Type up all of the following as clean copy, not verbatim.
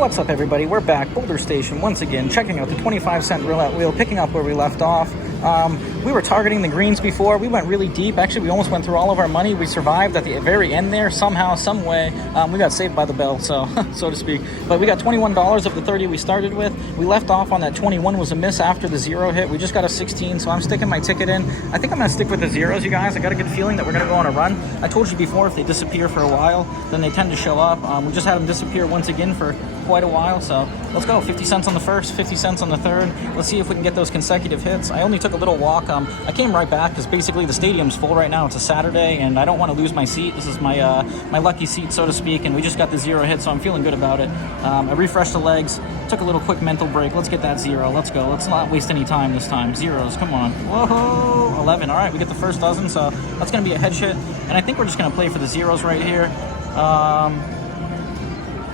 What's up, everybody? We're back, Boulder Station, once again, checking out the 25-cent roulette wheel, picking up where we left off. We were targeting the greens before. We went really deep. Actually, we almost went through all of our money. We survived at the very end there, somehow, some way. We got saved by the bell, so to speak. But we got $21 of the 30 we started with. We left off on that 21 was a miss after the zero hit. We just got a 16, so I'm sticking my ticket in. I think I'm going to stick with the zeros, you guys. I got a good feeling that we're going to go on a run. I told you before, if they disappear for a while, then they tend to show up. We just had them disappear once again for quite a while, so let's go. 50 cents on the first, 50 cents on the third. Let's see if we can get those consecutive hits. I only took a little walk. I came right back because basically the stadium's full right now. It's a Saturday, and I don't want to lose my seat. This is my my lucky seat, so to speak, and we just got the zero hit, so I'm feeling good about it. I refreshed the legs, took a little quick mental break. Let's get that zero. Let's go. Let's not waste any time this time. Zeros, come on. Whoa, 11. All right, we get the first dozen, so that's going to be a hedge hit, and I think we're just going to play for the zeros right here.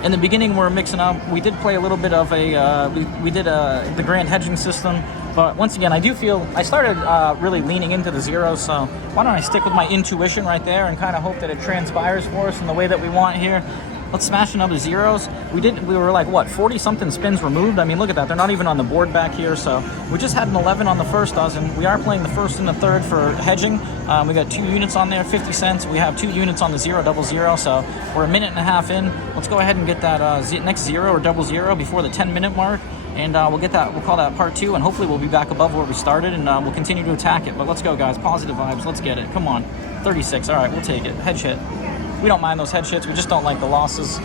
In the beginning, we're mixing up. We did play a little bit of a, we did the grand hedging system, but once again, I do feel, I started really leaning into the zeros, so why don't I stick with my intuition right there and kind of hope that it transpires for us in the way that we want here. Let's smash another zeros. We were like, what, 40-something spins removed? I mean, look at that. They're not even on the board back here, so we just had an 11 on the first dozen. We are playing the first and the third for hedging. We got 2 units on there, 50 cents. We have 2 units on the 0, double 0, so we're a minute and a half in. Let's go ahead and get that next 0 or double 0 before the 10-minute mark, and we'll get that. We'll call that part 2, and hopefully we'll be back above where we started, and we'll continue to attack it. But let's go, guys. Positive vibes. Let's get it. Come on. 36. All right, we'll take it. Hedge hit. We don't mind those head hits. We just don't like the losses.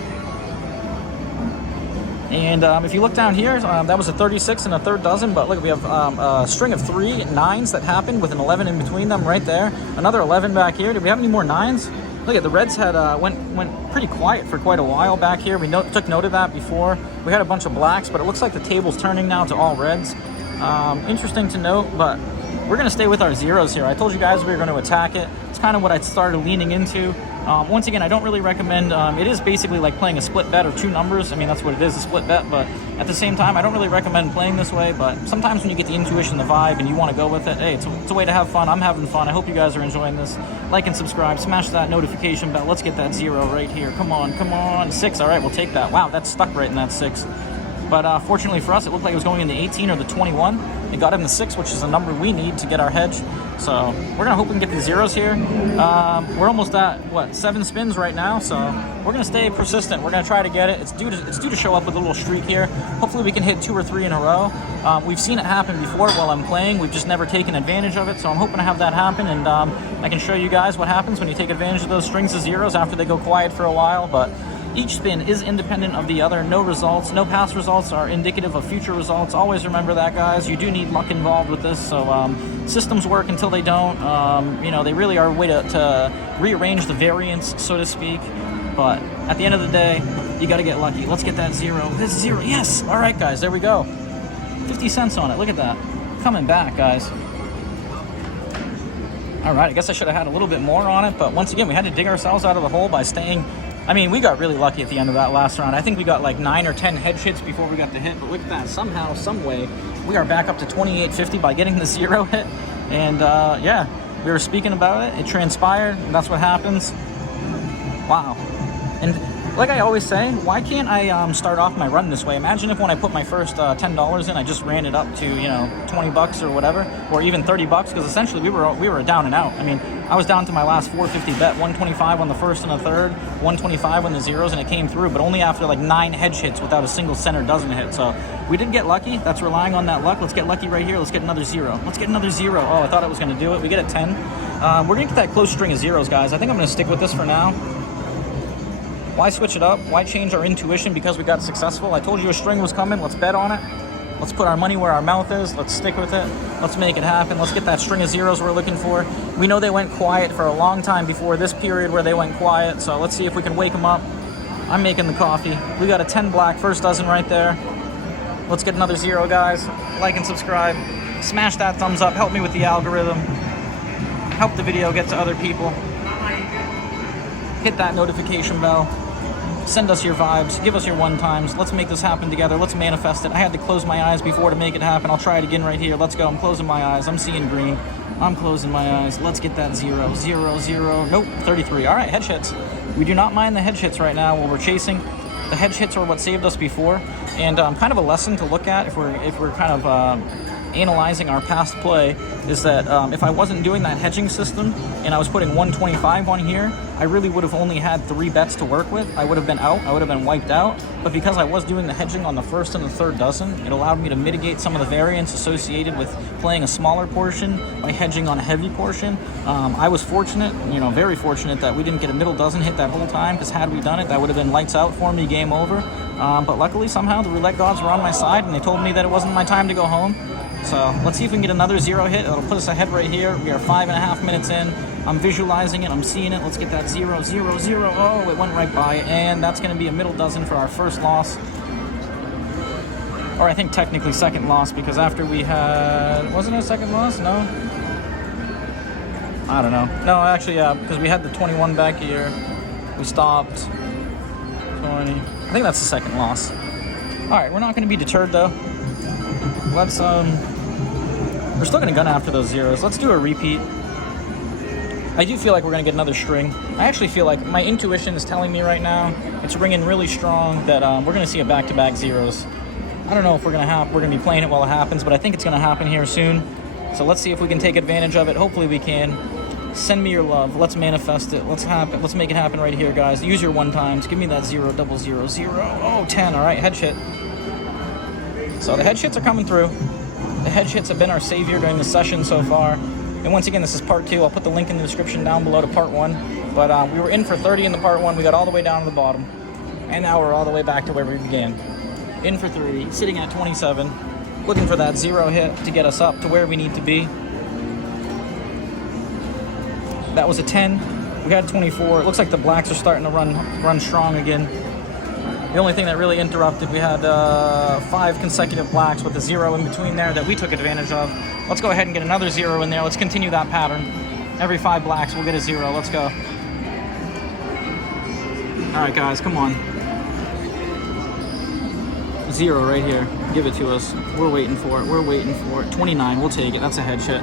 And if you look down here, that was a 36 and a third dozen, but look, we have a string of 3 9s that happened with an 11 in between them right there. Another 11 back here. Did we have any more 9s? Look at the Reds had went pretty quiet for quite a while back here. We took note of that before. We had a bunch of blacks, but it looks like the table's turning now to all Reds. Interesting to note, but we're going to stay with our zeros here. I told you guys we were going to attack it. It's kind of what I started leaning into. Once again, I don't really recommend, it is basically like playing a split bet or 2 numbers. I mean, that's what it is, a split bet, but at the same time, I don't really recommend playing this way, but sometimes when you get the intuition, the vibe, and you want to go with it, hey, it's a way to have fun. I'm having fun. I hope you guys are enjoying this. Like and subscribe. Smash that notification bell. Let's get that 0 right here. Come on, come on. 6. All right, we'll take that. Wow, that's stuck right in that 6. But fortunately for us, it looked like it was going in the 18 or the 21. It got in the 6, which is the number we need to get our hedge. So we're gonna hope we can get the zeros here. We're almost at what, 7 spins right now, so we're gonna stay persistent. We're gonna try to get it. It's due to show up with a little streak here. Hopefully we can hit 2 or 3 in a row. We've seen it happen before while I'm playing. We've just never taken advantage of it, so I'm hoping to have that happen, and I can show you guys what happens when you take advantage of those strings of zeros after they go quiet for a while. But each spin is independent of the other. No results, no past results are indicative of future results. Always remember that, guys. You do need luck involved with this, so systems work until they don't. You know, they really are a way to rearrange the variance, so to speak. But at the end of the day, you got to get lucky. Let's get that 0. This 0, yes! All right, guys, there we go. 50 cents on it. Look at that. Coming back, guys. All right, I guess I should have had a little bit more on it, but once again, we had to dig ourselves out of the hole by staying. I mean, we got really lucky at the end of that last round. I think we got like 9 or 10 hedge hits before we got the hit, but look at that. Somehow, some way, we are back up to 28.50 by getting the 0 hit. And yeah, we were speaking about it. It transpired, and that's what happens. Wow. And like I always say, why can't I start off my run this way? Imagine if when I put my first $10 in, I just ran it up to, you know, 20 bucks or whatever, or even 30 bucks, because essentially we were down and out. I mean, I was down to my last 450 bet, 125 on the first and the third, 125 on the zeros, and it came through, but only after like 9 hedge hits without a single center dozen hit. So we did get lucky. That's relying on that luck. Let's get lucky right here. Let's get another 0. Let's get another 0. Oh, I thought I was going to do it. We get a 10. We're going to get that close string of zeros, guys. I think I'm going to stick with this for now. Why switch it up? Why change our intuition because we got successful? I told you a string was coming. Let's bet on it. Let's put our money where our mouth is. Let's stick with it. Let's make it happen. Let's get that string of zeros we're looking for. We know they went quiet for a long time before this period where they went quiet, so let's see if we can wake them up. I'm making the coffee. We got a 10 black first dozen right there. Let's get another 0, guys. Like and subscribe. Smash that thumbs up. Help me with the algorithm. Help the video get to other people. Hit that notification bell. Send us your vibes. Give us your one-times. Let's make this happen together. Let's manifest it. I had to close my eyes before to make it happen. I'll try it again right here. Let's go. I'm closing my eyes. I'm seeing green. I'm closing my eyes. Let's get that 0. 0, 0. Nope. 33. All right, hedge hits. We do not mind the hedge hits right now while we're chasing. The hedge hits are what saved us before, and kind of a lesson to look at if we're kind of analyzing our past play is that if I wasn't doing that hedging system and I was putting 125 on here, I really would have only had 3 bets to work with. I would have been out. I would have been wiped out. But because I was doing the hedging on the first and the third dozen, it allowed me to mitigate some of the variance associated with playing a smaller portion by hedging on a heavy portion. I was fortunate, very fortunate that we didn't get a middle dozen hit that whole time, because had we done it, that would have been lights out for me, game over. But luckily, somehow, the roulette gods were on my side, and they told me that it wasn't my time to go home. So let's see if we can get another 0 hit. It'll put us ahead right here. We are 5.5 minutes in. I'm visualizing it. I'm seeing it. Let's get that 0, 0, 0. Oh, it went right by. And that's going to be a middle dozen for our first loss. Or I think technically second loss, because after we had... Wasn't it a second loss? No? I don't know. No, actually, yeah, because we had the 21 back here. We stopped. 20. I think that's the second loss. All right, we're not going to be deterred, though. Let's, we're still going to gun after those zeros. Let's do a repeat. I do feel like we're going to get another string. I actually feel like my intuition is telling me right now, it's ringing really strong, that we're going to see a back-to-back zeros. I don't know if we're going to be playing it while it happens, but I think it's going to happen here soon. So let's see if we can take advantage of it. Hopefully we can. Send me your love. Let's manifest it. Let's make it happen right here, guys. Use your 1 times. Give me that 0, 0, 0, 0. Oh, 10. All right, hedge hit. So the hedge hits are coming through. The hedge hits have been our savior during the session so far. And once again, this is part 2. I'll put the link in the description down below to part 1. But we were in for 30 in the part 1. We got all the way down to the bottom. And now we're all the way back to where we began. In for 30, sitting at 27. Looking for that 0 hit to get us up to where we need to be. That was a 10. We had 24. It looks like the blacks are starting to run strong again. The only thing that really interrupted, we had 5 consecutive blacks with a 0 in between there that we took advantage of. Let's go ahead and get another 0 in there. Let's continue that pattern. Every 5 blacks, we'll get a 0. Let's go. All right, guys, come on. 0 right here. Give it to us. We're waiting for it. We're waiting for it. 29, we'll take it. That's a head shit.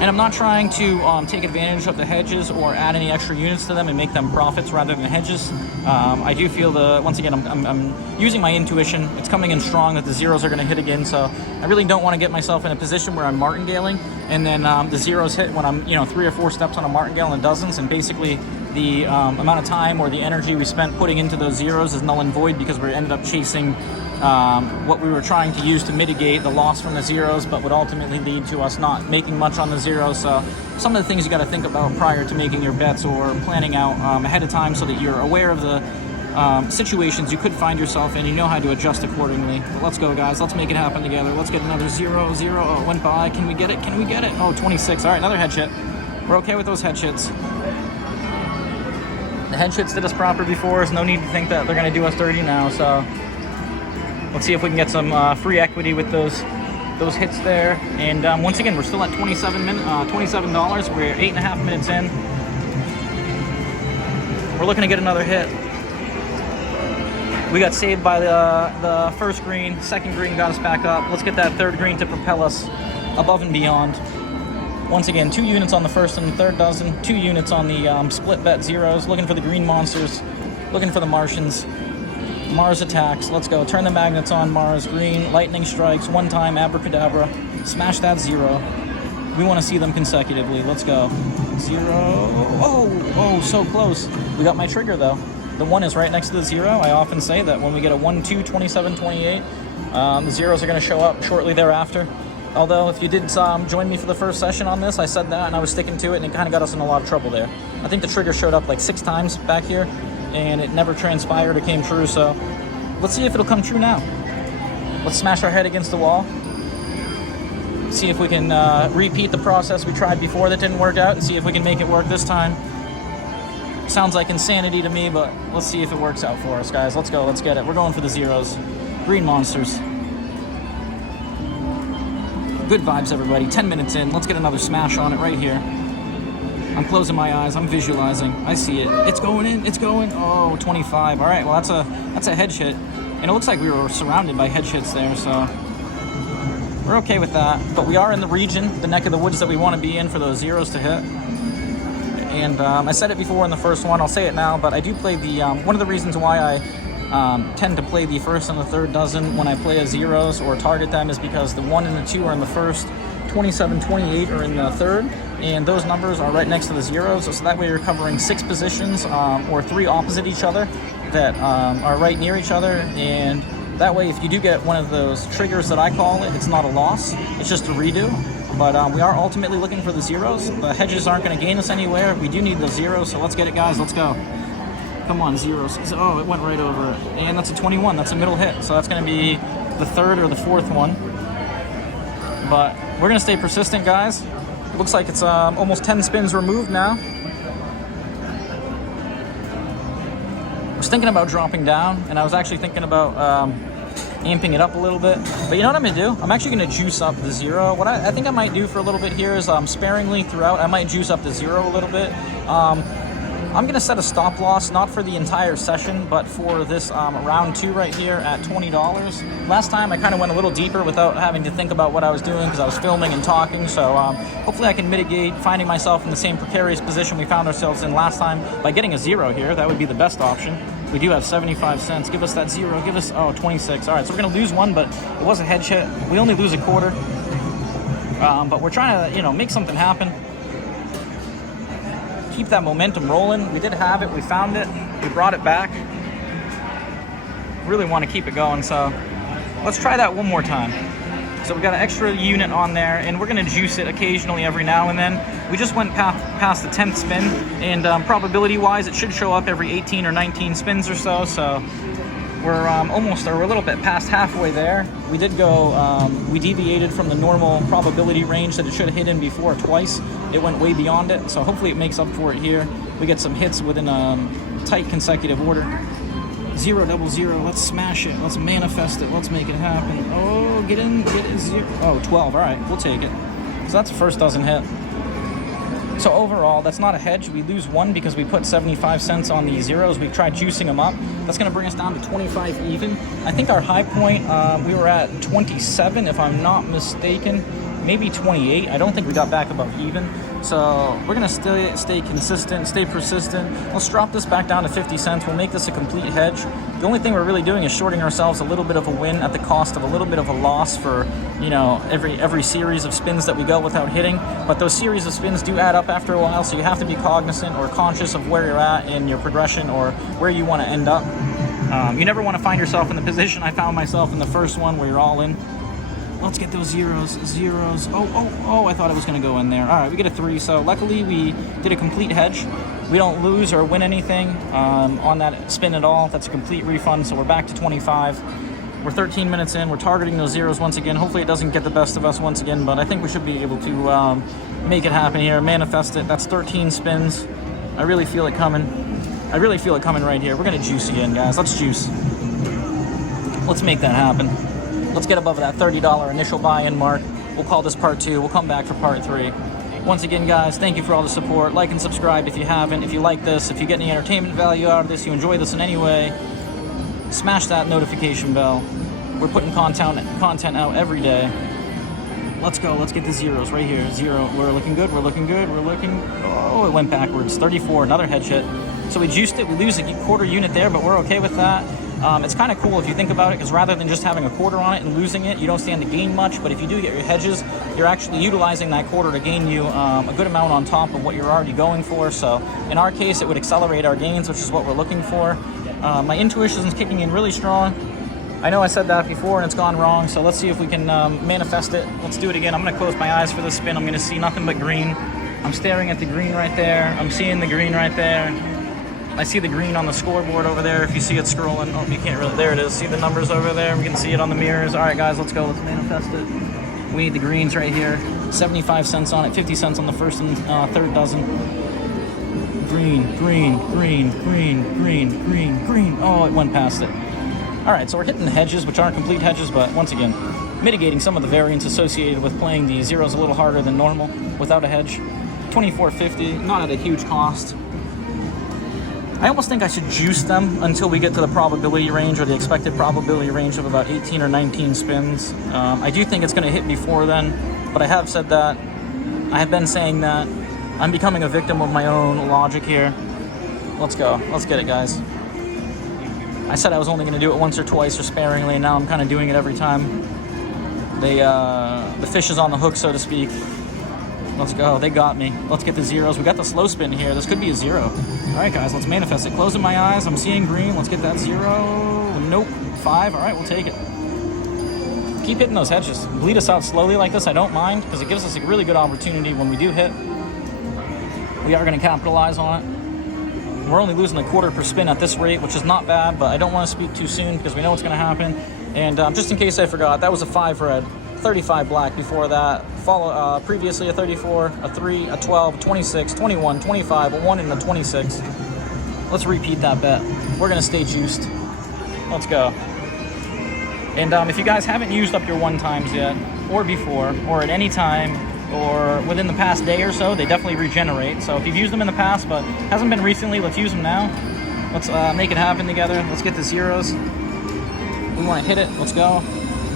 And I'm not trying to take advantage of the hedges or add any extra units to them and make them profits rather than hedges. I do feel once again, I'm using my intuition. It's coming in strong that the zeros are going to hit again. So I really don't want to get myself in a position where I'm martingaling and then the zeros hit when I'm 3 or 4 steps on a martingale and dozens, and basically the amount of time or the energy we spent putting into those zeros is null and void because we ended up chasing what we were trying to use to mitigate the loss from the zeros, but would ultimately lead to us not making much on the zeros. So some of the things you got to think about prior to making your bets or planning out ahead of time so that you're aware of the situations you could find yourself in. You know how to adjust accordingly. But let's go, guys. Let's make it happen together. Let's get another 0, 0. Oh, it went by. Can we get it? Can we get it? Oh, 26. All right, another head hit. We're okay with those head hits. The head hits did us proper before. There's no need to think that they're going to do us dirty now. So let's see if we can get some free equity with those hits there. And once again, we're still at $27. We're 8.5 minutes in. We're looking to get another hit. We got saved by the first green. Second green got us back up. Let's get that third green to propel us above and beyond. Once again, 2 units on the first and the third dozen. 2 units on the split bet zeros. Looking for the green monsters. Looking for the Martians. Mars attacks. Let's go. Turn the magnets on Mars. Green. Lightning strikes. 1 time. Abracadabra. Smash that 0. We want to see them consecutively. Let's go. 0. Oh, so close. We got my trigger, though. The 1 is right next to the 0. I often say that when we get a 1, 2, 27, 28, the zeros are going to show up shortly thereafter. Although, if you did join me for the first session on this, I said that, and I was sticking to it, and it kind of got us in a lot of trouble there. I think the trigger showed up like 6 times back here, and it never transpired or came true, so let's see if it'll come true now. Let's smash our head against the wall. See if we can repeat the process we tried before that didn't work out, and see if we can make it work this time. Sounds like insanity to me, but let's see if it works out for us, guys. Let's go, let's get it. We're going for the zeros. Green monsters. Good vibes, everybody. 10 minutes in. Let's get another smash on it right here. I'm closing my eyes. I'm visualizing. I see it. It's going in. It's going. Oh, 25. All right. Well, that's a hedge hit. And it looks like we were surrounded by hedge hits there, so we're okay with that. But we are in the region, the neck of the woods that we want to be in for those zeros to hit. And I said it before in the first one, I'll say it now, but I do play the, one of the reasons why I tend to play the first and the third dozen when I play as zeros or target them is because the 1 and the 2 are in the first, 27, 28 are in the third, and those numbers are right next to the zeros, so that way you're covering 6 positions or 3 opposite each other that are right near each other, and that way if you do get one of those triggers that I call it, it's not a loss, it's just a redo. But we are ultimately looking for the zeros. The hedges aren't going to gain us anywhere. We do need the zeros, so let's get it, guys. Let's go. Come on, zeros. Oh, it went right over it. And that's a 21. That's a middle hit. So that's going to be the third or the fourth one. But we're going to stay persistent, guys. It looks like it's almost 10 spins removed now. I was thinking about dropping down, and I was actually thinking about amping it up a little bit, but you know what I'm gonna do? I'm actually gonna juice up the zero. What I think I might do for a little bit here is sparingly throughout, I might juice up the zero a little bit. I'm gonna set a stop loss, not for the entire session, but for this round 2 right here at $20. Last time I kind of went a little deeper without having to think about what I was doing because I was filming and talking, so hopefully I can mitigate finding myself in the same precarious position we found ourselves in last time by getting a zero here. That would be the best option. We do have 75 cents. Give us that zero. Give us, 26. All right, so we're going to lose 1, but it was a hedge hit. We only lose a quarter. But we're trying to, make something happen. Keep that momentum rolling. We did have it. We found it. We brought it back. Really want to keep it going, so let's try that one more time. So we got an extra unit on there, and we're going to juice it occasionally every now and then. We just went past the 10th spin, and probability-wise, it should show up every 18 or 19 spins or so. So we're we're a little bit past halfway there. We did go, we deviated from the normal probability range that it should have hit in before twice. It went way beyond it, so hopefully it makes up for it here. We get some hits within tight consecutive order. 0, 0, let's smash it, let's manifest it, let's make it happen. Oh, get in, get it, 0. Oh, 12, all right, we'll take it. So that's the first dozen hit. So overall, that's not a hedge. We lose 1 because we put 75 cents on the zeros. We tried juicing them up. That's gonna bring us down to 25 even. I think our high point, we were at 27, if I'm not mistaken. Maybe 28. I don't think we got back above even. So we're gonna stay consistent, stay persistent. Let's drop this back down to 50 cents. We'll make this a complete hedge. The only thing we're really doing is shorting ourselves a little bit of a win at the cost of a little bit of a loss for, every series of spins that we go without hitting. But those series of spins do add up after a while, so you have to be cognizant or conscious of where you're at in your progression or where you want to end up. You never want to find yourself in the position I found myself in the first one where you're all in. Let's get those zeros. Oh, I thought it was going to go in there. All right, we get a 3. So luckily we did a complete hedge. We don't lose or win anything on that spin at all. That's a complete refund, so we're back to 25. We're 13 minutes in. We're targeting those zeros once again. Hopefully it doesn't get the best of us once again, but I think we should be able to make it happen here, manifest it. That's 13 spins. I really feel it coming. I really feel it coming right here. We're going to juice again, guys. Let's juice. Let's make that happen. Let's get above that $30 initial buy-in mark. We'll call this part 2. We'll come back for part 3. Once again, guys, thank you for all the support. Like and subscribe if you haven't. If you like this, if you get any entertainment value out of this, you enjoy this in any way, smash that notification bell. We're putting content out every day. Let's go. Let's get the zeros right here. 0. We're looking good. We're looking good. We're looking... Oh, it went backwards. 34. Another hedge hit. So we juiced it. We lose a quarter unit there, but we're okay with that. It's kind of cool if you think about it, because rather than just having a quarter on it and losing it, you don't stand to gain much. But if you do get your hedges, you're actually utilizing that quarter to gain you a good amount on top of what you're already going for. So in our case, it would accelerate our gains, which is what we're looking for. My intuition is kicking in really strong. I know I said that before and it's gone wrong, so let's see if we can manifest it. Let's do it again. I'm going to close my eyes for this spin. I'm going to see nothing but green. I'm staring at the green right there. I'm seeing the green right there. I see the green on the scoreboard over there. If you see it scrolling, oh, you can't really, there it is. See the numbers over there? We can see it on the mirrors. All right, guys, let's go. Let's manifest it. We need the greens right here. 75 cents on it, 50 cents on the first and third dozen. Green, green, green, green, green, green, green. Oh, it went past it. All right, so we're hitting the hedges, which aren't complete hedges, but once again, mitigating some of the variance associated with playing the zeros a little harder than normal without a hedge. $24.50, not at a huge cost. I almost think I should juice them until we get to the probability range or the expected probability range of about 18 or 19 spins. I do think it's going to hit before then, but I have said that. I have been saying that. I'm becoming a victim of my own logic here. Let's go. Let's get it, guys. I said I was only going to do it once or twice or sparingly, and now I'm kind of doing it every time. The fish is on the hook, so to speak. Let's go. They got me. Let's get the zeros. We got the slow spin here. This could be a zero. All right, guys, let's manifest it. Closing my eyes. I'm seeing green. Let's get that zero. Nope. 5. All right, we'll take it. Keep hitting those hedges. Bleed us out slowly like this. I don't mind, because it gives us a really good opportunity when we do hit. We are going to capitalize on it. We're only losing a quarter per spin at this rate, which is not bad, but I don't want to speak too soon because we know what's going to happen. And just in case I forgot, that was a 5 red, 35 black before that. Previously a 34, a 3, a 12, 26, 21, 25, a 1, and a 26. Let's repeat that bet. We're going to stay juiced. Let's go. And if you guys haven't used up your 1 times yet, or before, or at any time, or within the past day or so, they definitely regenerate. So if you've used them in the past but hasn't been recently, let's use them now. Let's make it happen together. Let's get the zeros. We want to hit it. Let's go.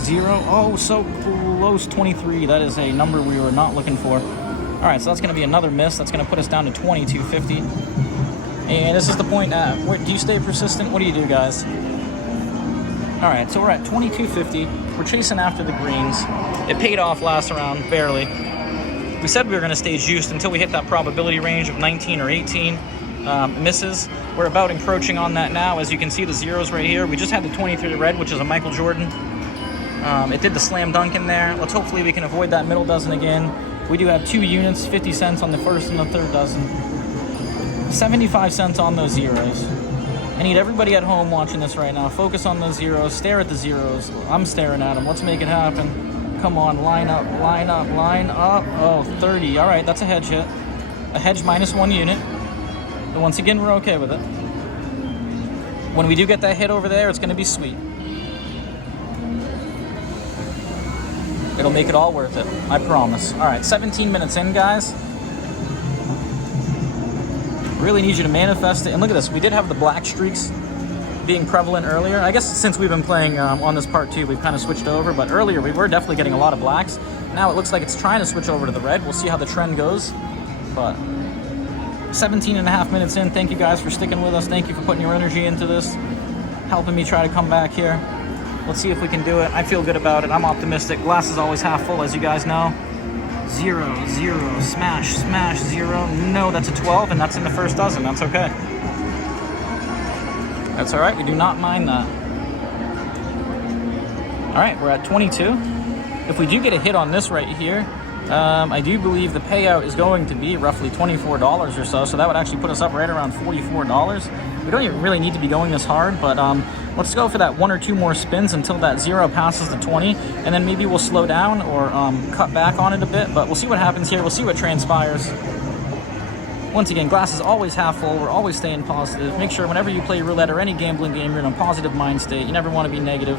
0. Oh, so close. 23. That is a number we were not looking for. All right, so that's going to be another miss. That's going to put us down to 2250. And this is the point at where do you stay persistent? What do you do, guys? All right, so we're at 2250. We're chasing after the greens. It paid off last round, barely. We said we were going to stay juiced until we hit that probability range of 19 or 18. Misses. We're about encroaching on that now. As you can see, the zeros right here. We just had the 23 red, which is a Michael Jordan. It did the slam dunk in there. Let's hopefully we can avoid that middle dozen again. We do have 2 units, 50 cents on the first and the third dozen. 75 cents on those zeros. I need everybody at home watching this right now. Focus on those zeros. Stare at the zeros. I'm staring at them. Let's make it happen. Come on, line up, line up, line up. Oh, 30. All right, that's a hedge hit. A hedge minus 1 unit. And once again, we're okay with it. When we do get that hit over there, it's going to be sweet. It'll make it all worth it. I promise. All right, 17 minutes in, guys. Really need you to manifest it. And look at this. We did have the black streaks being prevalent earlier. I guess since we've been playing on this part 2, we've kind of switched over. But earlier, we were definitely getting a lot of blacks. Now it looks like it's trying to switch over to the red. We'll see how the trend goes. But 17 and a half minutes in. Thank you guys for sticking with us. Thank you for putting your energy into this, helping me try to come back here. Let's see if we can do it. I feel good about it. I'm optimistic. Glass is always half full, as you guys know. 0, 0, smash, smash, 0. No, that's a 12, and that's in the first dozen. That's okay. That's all right. We do not mind that. All right, we're at 22. If we do get a hit on this right here, I do believe the payout is going to be roughly $24 or so. So that would actually put us up right around $44. We don't even really need to be going this hard, but let's go for that 1 or 2 more spins until that 0 passes the 20, and then maybe we'll slow down or cut back on it a bit, but we'll see what happens here. We'll see what transpires. Once again, glass is always half full. We're always staying positive. Make sure whenever you play roulette or any gambling game, you're in a positive mind state. You never want to be negative.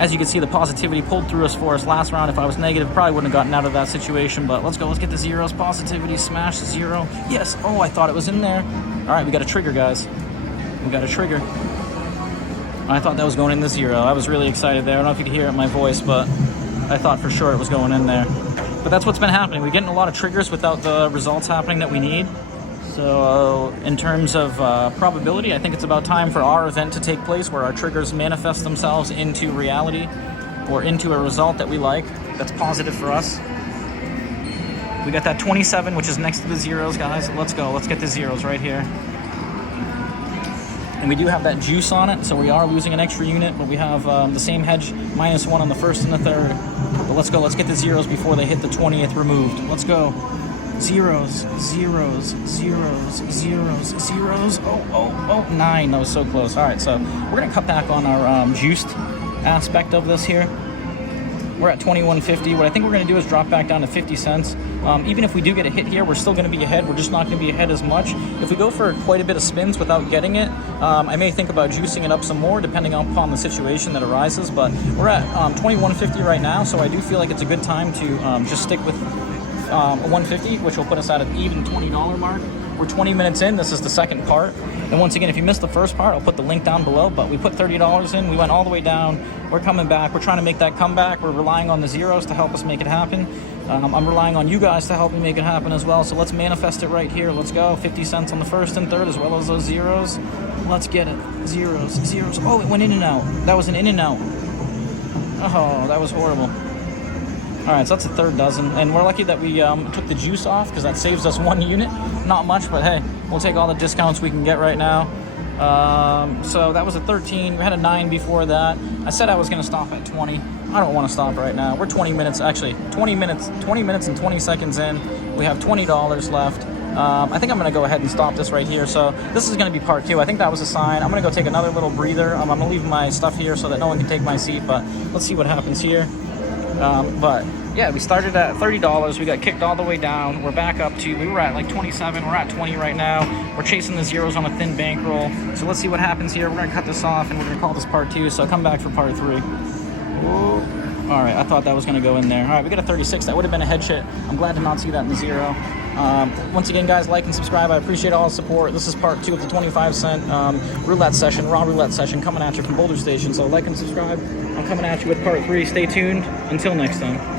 As you can see, the positivity pulled through us for us last round. If I was negative, probably wouldn't have gotten out of that situation, but let's go. Let's get the zeros. Positivity, smash, 0. Yes. Oh, I thought it was in there. All right, we got a trigger, guys. We got a trigger. I thought that was going in the 0. I was really excited there. I don't know if you can hear it in my voice, but I thought for sure it was going in there. But that's what's been happening. We're getting a lot of triggers without the results happening that we need. So in terms of probability, I think it's about time for our event to take place where our triggers manifest themselves into reality or into a result that we like, that's positive for us. We got that 27, which is next to the zeros, guys. Let's go. Let's get the zeros right here. And we do have that juice on it, so we are losing an extra unit, but we have the same hedge, -1 on the first and the third. But let's go. Let's get the zeros before they hit the 20th removed. Let's go. Zeros, zeros, zeros, zeros, zeros. Oh, 9. That was so close. All right, so we're going to cut back on our juiced aspect of this here. We're at 21.50. What I think we're going to do is drop back down to 50 cents. Even if we do get a hit here, we're still going to be ahead. We're just not going to be ahead as much. If we go for quite a bit of spins without getting it, I may think about juicing it up some more depending upon the situation that arises. But we're at 21.50 right now, so I do feel like it's a good time to just stick with a 150, which will put us at an even $20 mark. We're 20 minutes in. This is the second part. And once again, if you missed the first part, I'll put the link down below. But we put $30 in. We went all the way down. We're coming back. We're trying to make that comeback. We're relying on the zeros to help us make it happen. I'm relying on you guys to help me make it happen as well. So let's manifest it right here. Let's go. 50 cents on the first and third, as well as those zeros. Let's get it. Zeros, zeros. Oh, it went in and out. That was an in and out. Oh, that was horrible. All right, so that's the third dozen, and we're lucky that we took the juice off, because that saves us 1 unit. Not much, but hey, we'll take all the discounts we can get right now. So that was a 13. We had a 9 before that. I said I was going to stop at 20. I don't want to stop right now. We're 20 minutes and 20 seconds in. We have $20 left. I think I'm going to go ahead and stop this right here. So this is going to be part 2. I think that was a sign. I'm going to go take another little breather. I'm going to leave my stuff here so that no one can take my seat, but let's see what happens here. But yeah, we started at $30. We got kicked all the way down. We're back up to, we were at like 27. We're at 20 right now. We're chasing the zeros on a thin bankroll. So let's see what happens here. We're going to cut this off and we're going to call this part 2. So come back for part 3. Ooh. All right, I thought that was going to go in there. All right, we got a 36. That would have been a head hit. I'm glad to not see that in the zero. Once again, guys, like and subscribe. I appreciate all the support. This is part 2 of the 25-cent roulette session, raw roulette session, coming at you from Boulder Station. So like and subscribe. I'm coming at you with part 3. Stay tuned. Until next time.